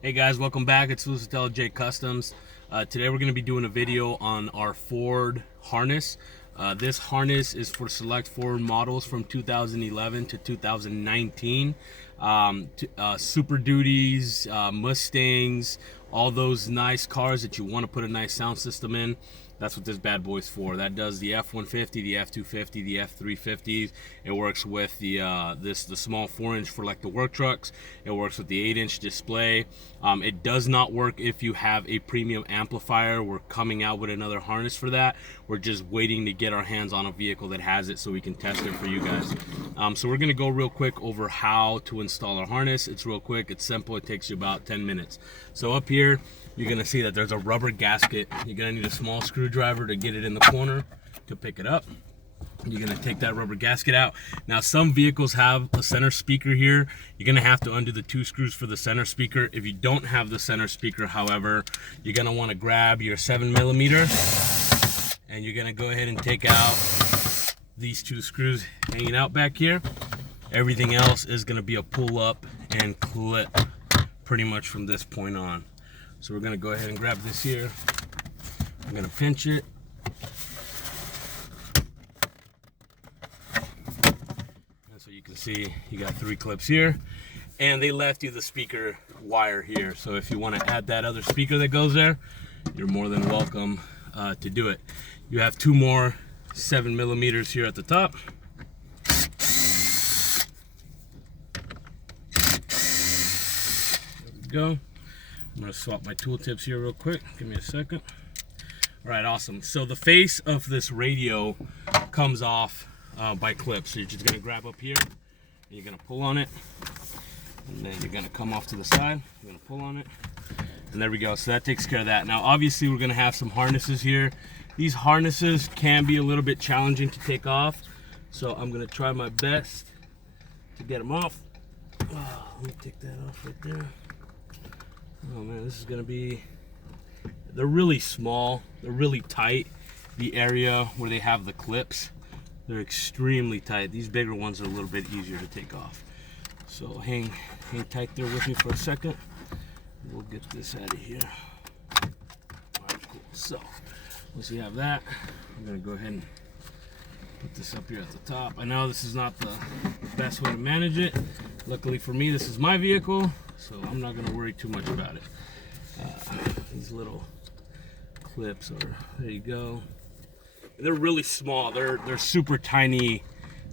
Hey guys, welcome back. It's L.L.C Customs. Today we're going to be doing a video on our Ford harness. This harness is for select Ford models from 2011 to 2019. Super Duties, Mustangs, all those nice cars that you want to put a nice sound system in. That's what this bad boy's for. That does the F-150, the F-250, the F-350s. It works with the the small 4-inch for like the work trucks. It works with the 8-inch display. It does not work if you have a premium amplifier. We're coming out with another harness for that. We're just waiting to get our hands on a vehicle that has it so we can test it for you guys. So we're gonna go real quick over how to install our harness. It's real quick, it's simple, it takes you about 10 minutes. So up here, you're gonna see that there's a rubber gasket. You're gonna need a small screwdriver to get it in the corner to pick it up. You're gonna take that rubber gasket out. Now some vehicles have a center speaker here. You're gonna have to undo the 2 screws for the center speaker. If you don't have the center speaker, however, you're gonna wanna grab your 7mm and you're gonna go ahead and take out these 2 screws hanging out back here. Everything else is gonna be a pull up and clip pretty much from this point on. So we're gonna go ahead and grab this here. I'm gonna pinch it. And so you can see you got 3 clips here. And they left you the speaker wire here. So if you wanna add that other speaker that goes there, you're more than welcome to do it. You have 2 more 7mm here at the top. There we go. I'm gonna swap my tool tips here real quick. Give me a second. All right, awesome. So the face of this radio comes off by clips. So you're just gonna grab up here, and you're gonna pull on it, and then you're gonna come off to the side. You're gonna pull on it, and there we go. So that takes care of that. Now, obviously, we're gonna have some harnesses here. These harnesses can be a little bit challenging to take off, so I'm gonna try my best to get them off. Oh, let me take that off right there. Oh man, this is gonna be, they're really small, they're really tight. The area where they have the clips, they're extremely tight. These bigger ones are a little bit easier to take off. So hang tight there with me for a second. We'll get this out of here. All right, cool. So once you have that, I'm gonna go ahead and put this up here at the top. I know this is not the best way to manage it. Luckily for me, this is my vehicle, so I'm not gonna worry too much about it. These little clips are, there you go. They're really small. They're super tiny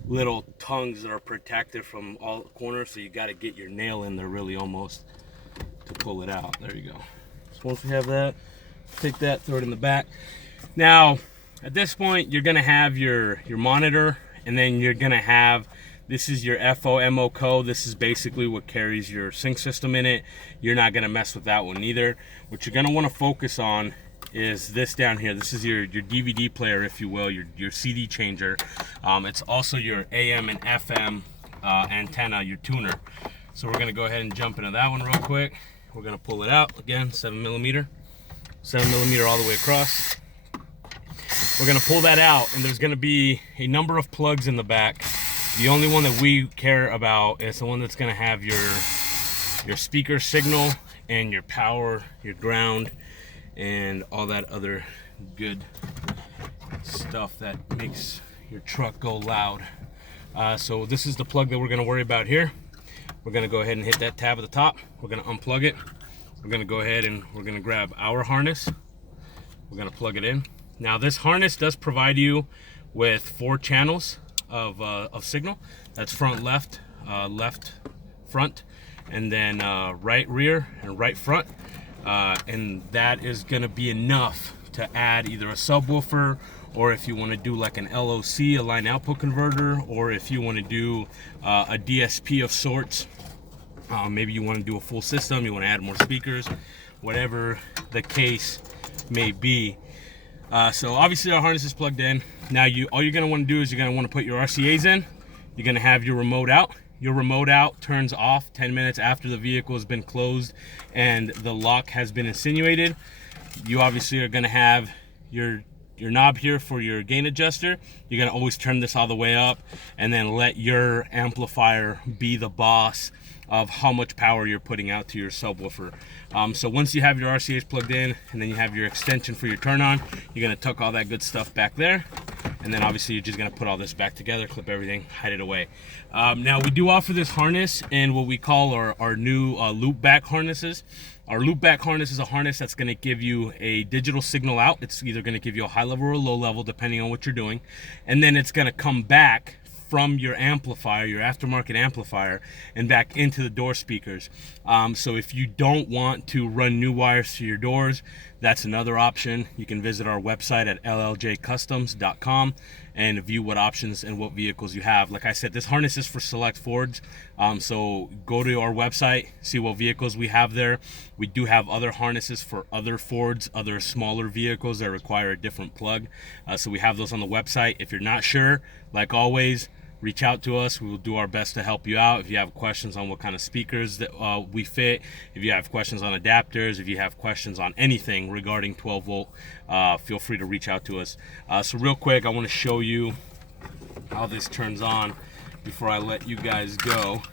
little tongues that are protected from all corners, so you gotta get your nail in there really almost to pull it out. There you go. So once we have that, take that, throw it in the back. Now, at this point, you're gonna have your monitor, and then you're gonna have, this is your FOMO code. This is basically what carries your sync system in it. You're not gonna mess with that one either. What you're gonna wanna focus on is this down here. This is your DVD player, if you will, your CD changer. It's also your AM and FM antenna, your tuner. So we're gonna go ahead and jump into that one real quick. We're gonna pull it out, again, 7mm all the way across. We're gonna pull that out, and there's gonna be a number of plugs in the back. The only one that we care about is the one that's gonna have your speaker signal and your power, your ground, and all that other good stuff that makes your truck go loud. So this is the plug that we're gonna worry about here. We're gonna go ahead and hit that tab at the top. We're gonna unplug it. We're gonna go ahead and we're gonna grab our harness. We're gonna plug it in. Now this harness does provide you with 4 channels of signal. That's front left, left front, and then right rear and right front. And that is gonna be enough to add either a subwoofer, or if you wanna do like an L.L.C, a line output converter, or if you wanna do a DSP of sorts. Maybe you wanna do a full system, you wanna add more speakers, whatever the case may be. So obviously our harness is plugged in. Now all you're gonna wanna do is you're gonna wanna put your RCA's in. You're gonna have your remote out. Your remote out turns off 10 minutes after the vehicle has been closed and the lock has been insinuated. You obviously are gonna have your knob here for your gain adjuster. You're gonna always turn this all the way up, and then let your amplifier be the boss of how much power you're putting out to your subwoofer. So once you have your RCH plugged in, and then you have your extension for your turn on, you're gonna tuck all that good stuff back there, and then obviously you're just gonna put all this back together, clip everything, hide it away. Now we do offer this harness in what we call our new loop back harnesses. Our loop back harness is a harness that's going to give you a digital signal out. It's either going to give you a high level or a low level depending on what you're doing, and then it's going to come back from your amplifier, your aftermarket amplifier, and back into the door speakers. So if you don't want to run new wires to your doors, that's another option. You can visit our website at LLJcustoms.com and view what options and what vehicles you have. Like I said, this harness is for select Fords, so go to our website, see what vehicles we have there. We do have other harnesses for other Fords, other smaller vehicles that require a different plug, so we have those on the website. If you're not sure, like always, reach out to us. We will do our best to help you out. If you have questions on what kind of speakers that we fit, if you have questions on adapters, if you have questions on anything regarding 12 volt, feel free to reach out to us. So real quick, I want to show you how this turns on before I let you guys go.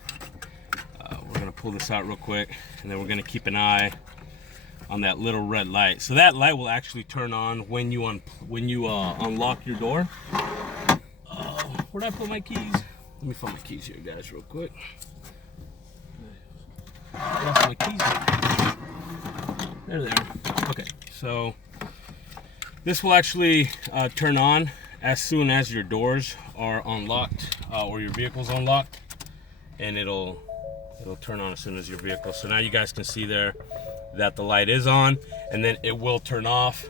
We're going to pull this out real quick, and then we're going to keep an eye on that little red light. So that light will actually turn on when you unlock your door. Where'd I put my keys? Let me find my keys here, guys, real quick. I lost my keys here. There they are. Okay, so this will actually turn on as soon as your doors are unlocked or your vehicle's unlocked, and it'll turn on as soon as your vehicle. So now you guys can see there that the light is on, and then it will turn off.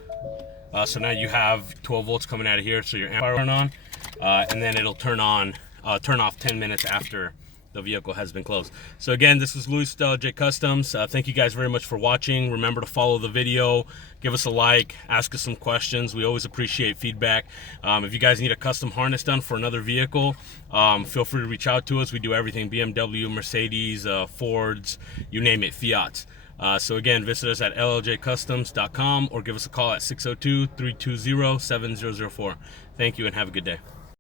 So now you have 12 volts coming out of here, so your amplifier turn on. And then it'll turn off 10 minutes after the vehicle has been closed. So again, this is Luis, L.L.J Customs. Thank you guys very much for watching. Remember to follow the video, give us a like, ask us some questions. We always appreciate feedback. If you guys need a custom harness done for another vehicle, feel free to reach out to us. We do everything: BMW, Mercedes, Fords, you name it, Fiats. So again, visit us at LLJcustoms.com or give us a call at 602-320-7004. Thank you and have a good day.